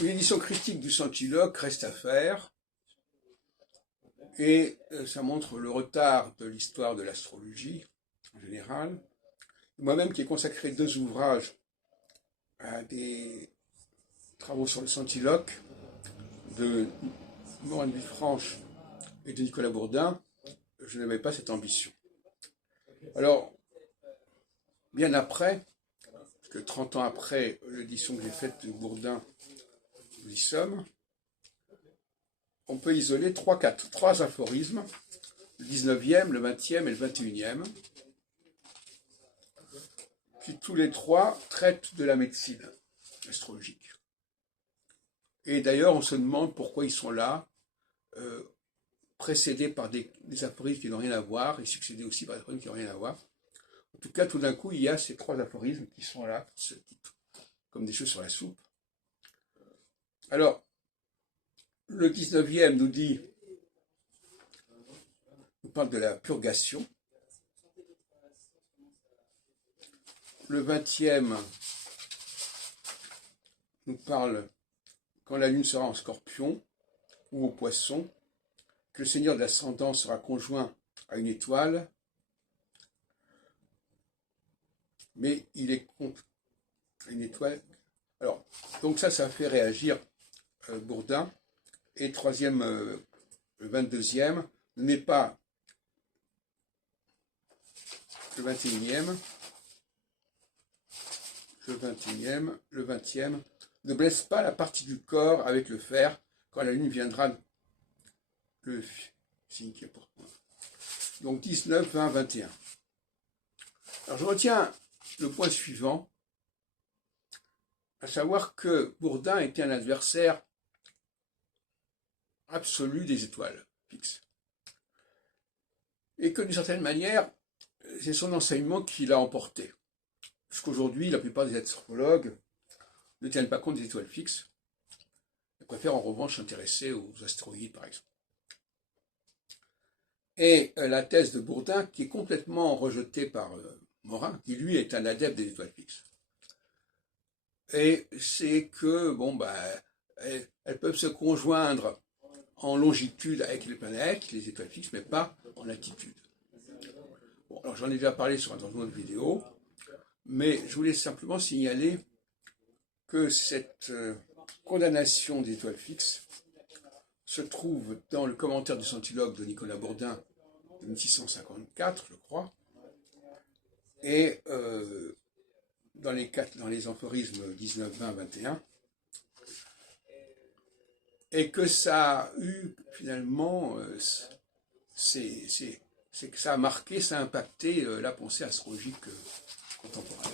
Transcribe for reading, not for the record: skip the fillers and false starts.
Une édition critique du Centiloque reste à faire, et ça montre le retard de l'histoire de l'astrologie en général. Moi-même qui ai consacré 2 ouvrages à des travaux sur le Centiloque de Morin de Villefranche et de Nicolas Bourdin, je n'avais pas cette ambition. Alors, bien après, parce que 30 ans après l'édition que j'ai faite de Bourdin, nous y sommes, on peut isoler 3 aphorismes, le 19e, le 20e et le 21e, qui tous les 3 traitent de la médecine astrologique. Et d'ailleurs, on se demande pourquoi ils sont là, précédés par des aphorismes qui n'ont rien à voir, et succédés aussi par des aphorismes qui n'ont rien à voir. En tout cas, tout d'un coup, il y a ces 3 aphorismes qui sont là, comme des choses sur la soupe. Alors, le 19e nous parle de la purgation. Le 20e nous parle quand la lune sera en Scorpion ou au Poisson, que le seigneur de l'ascendant sera conjoint à une étoile, mais il est contre une étoile. Alors, donc ça fait réagir Bourdin. Et troisième, le 22e, ne met pas le 21e, le 20e, ne blesse pas la partie du corps avec le fer quand la lune viendra le signe qui est pour moi. Donc 19, 20, 21. Alors je retiens le point suivant, à savoir que Bourdin était un adversaire absolu des étoiles fixes. Et que d'une certaine manière, c'est son enseignement qui l'a emporté. Puisqu'aujourd'hui, la plupart des astrologues ne tiennent pas compte des étoiles fixes. Ils préfèrent en revanche s'intéresser aux astéroïdes, par exemple. Et la thèse de Bourdin, qui est complètement rejetée par Morin, qui lui est un adepte des étoiles fixes. Et c'est que, elles peuvent se conjoindre en longitude avec les planètes, les étoiles fixes, mais pas en latitude. Bon, alors j'en ai déjà parlé dans une autre vidéo, mais je voulais simplement signaler que cette condamnation des étoiles fixes se trouve dans le commentaire du Centiloque de Nicolas Bourdin de 1654, je crois, et dans les aphorismes 19, 20, 21, et que ça a eu finalement, c'est que ça a marqué, ça a impacté la pensée astrologique contemporaine.